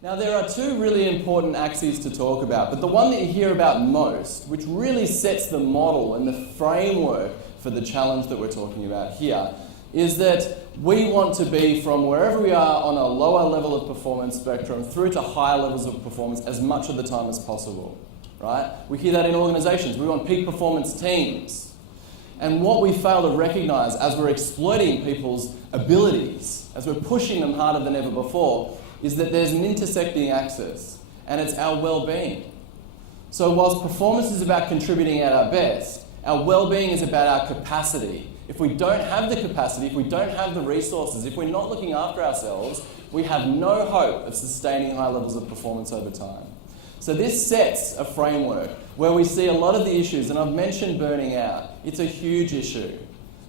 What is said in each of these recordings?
Now, there are two really important axes to talk about, but the one that you hear about most, which really sets the model and the framework for the challenge that we're talking about here, is that we want to be from wherever we are on a lower level of performance spectrum through to higher levels of performance as much of the time as possible, right? We hear that in organisations. We want peak performance teams. And what we fail to recognise as we're exploiting people's abilities, as we're pushing them harder than ever before, is that there's an intersecting axis, and it's our well-being. So whilst performance is about contributing at our best, our well-being is about our capacity. If we don't have the capacity, if we don't have the resources, if we're not looking after ourselves, we have no hope of sustaining high levels of performance over time. So this sets a framework where we see a lot of the issues, and I've mentioned burning out. It's a huge issue.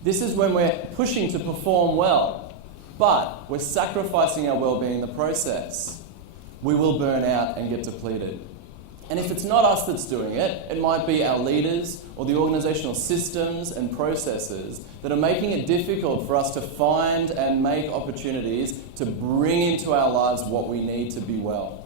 This is when we're pushing to perform well, but we're sacrificing our well-being in the process. We will burn out and get depleted. And if it's not us that's doing it, it might be our leaders or the organisational systems and processes that are making it difficult for us to find and make opportunities to bring into our lives what we need to be well.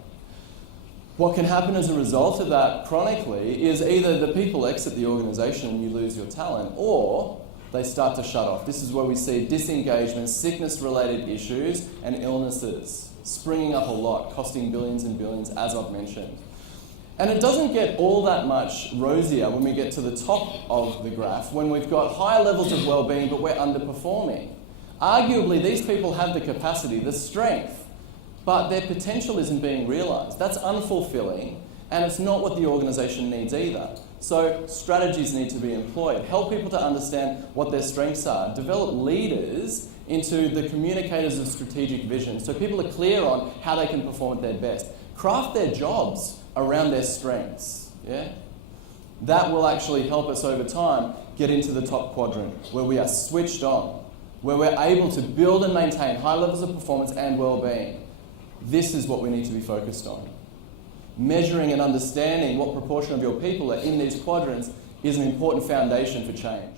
What can happen as a result of that chronically is either the people exit the organisation and you lose your talent, or they start to shut off. This is where we see disengagement, sickness-related issues, and illnesses springing up a lot, costing billions and billions, as I've mentioned. And it doesn't get all that much rosier when we get to the top of the graph, when we've got higher levels of well-being, but we're underperforming. Arguably, these people have the capacity, the strength, but their potential isn't being realised. That's unfulfilling, and it's not what the organisation needs either. So strategies need to be employed. Help people to understand what their strengths are. Develop leaders into the communicators of strategic vision, so people are clear on how they can perform at their best. Craft their jobs around their strengths. Yeah? That will actually help us over time get into the top quadrant, where we are switched on, where we're able to build and maintain high levels of performance and well-being. This is what we need to be focused on. Measuring and understanding what proportion of your people are in these quadrants is an important foundation for change.